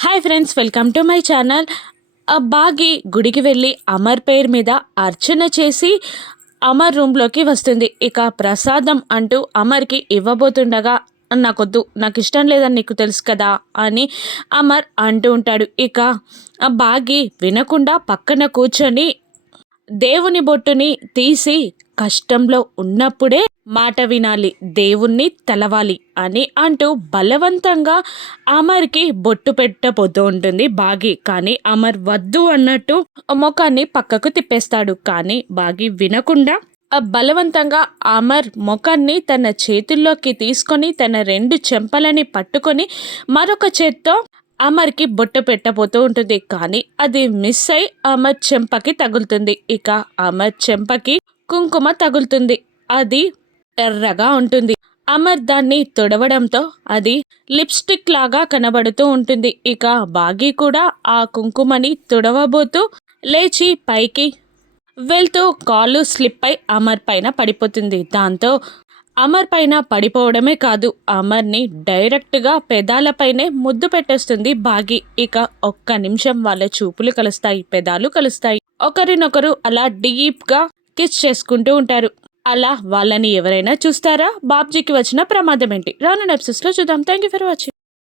Hi friends, welcome to my channel. బాగి గుడికి వెళ్ళి అమర్ పేరు మీద అర్చన చేసి అమర్ రూమ్లోకి వస్తుంది. ఇక ప్రసాదం అంటూ అమర్కి ఇవ్వబోతుండగా, నాకొద్దు, నాకు ఇష్టం లేదని నీకు తెలుసు కదా అని అమర్ అంటూ ఉంటాడు. ఇక బాగి వినకుండా పక్కన కూర్చొని దేవుని బొట్టుని తీసి కష్టంలో ఉన్నప్పుడే మాట వినాలి, దేవుణ్ణి తలవాలి అని అంటూ బలవంతంగా అమర్కి బొట్టు పెట్టబోతూ ఉంటుంది బాగి. కానీ అమర్ వద్దు అన్నట్టు ముఖాన్ని పక్కకు తిప్పేస్తాడు. కానీ బాగి వినకుండా బలవంతంగా అమర్ ముఖాన్ని తన చేతుల్లోకి తీసుకొని తన రెండు చెంపలని పట్టుకొని మరొక చేత్తో అమర్కి బొట్టు పెట్టబోతూ ఉంటుంది. కానీ అది మిస్ అయి అమర్ చెంపకి తగులుతుంది. ఇక అమర్ చెంపకి కుంకుమ తగులుతుంది. అది ఎర్రగా ఉంటుంది. అమర్ దాన్ని తుడవడంతో అది లిప్స్టిక్ లాగా కనబడుతూ ఉంటుంది. ఇక బాగి కూడా ఆ కుంకుమని తుడవబోతూ లేచి పైకి వెళ్తూ కాళ్ళు స్లిప్ అయి అమర్ పైన పడిపోతుంది. దాంతో అమర్ పైన పడిపోవడమే కాదు, అమర్ని డైరెక్ట్గా పెదాలపైనే ముద్దు పెట్టేస్తుంది బాగి. ఇక ఒక్క నిమిషం వాళ్ళ చూపులు కలుస్తాయి, పెదాలు కలుస్తాయి. ఒకరినొకరు అలా డీప్గా కిస్ చేసుకుంటూ ఉంటారు. అలా వాళ్ళని ఎవరైనా చూస్తారా? బాబ్జీకి వచ్చిన ప్రమాదం ఏంటి? రానున్న ఎపిసోడ్స్లో చూద్దాం. Thank you for watching.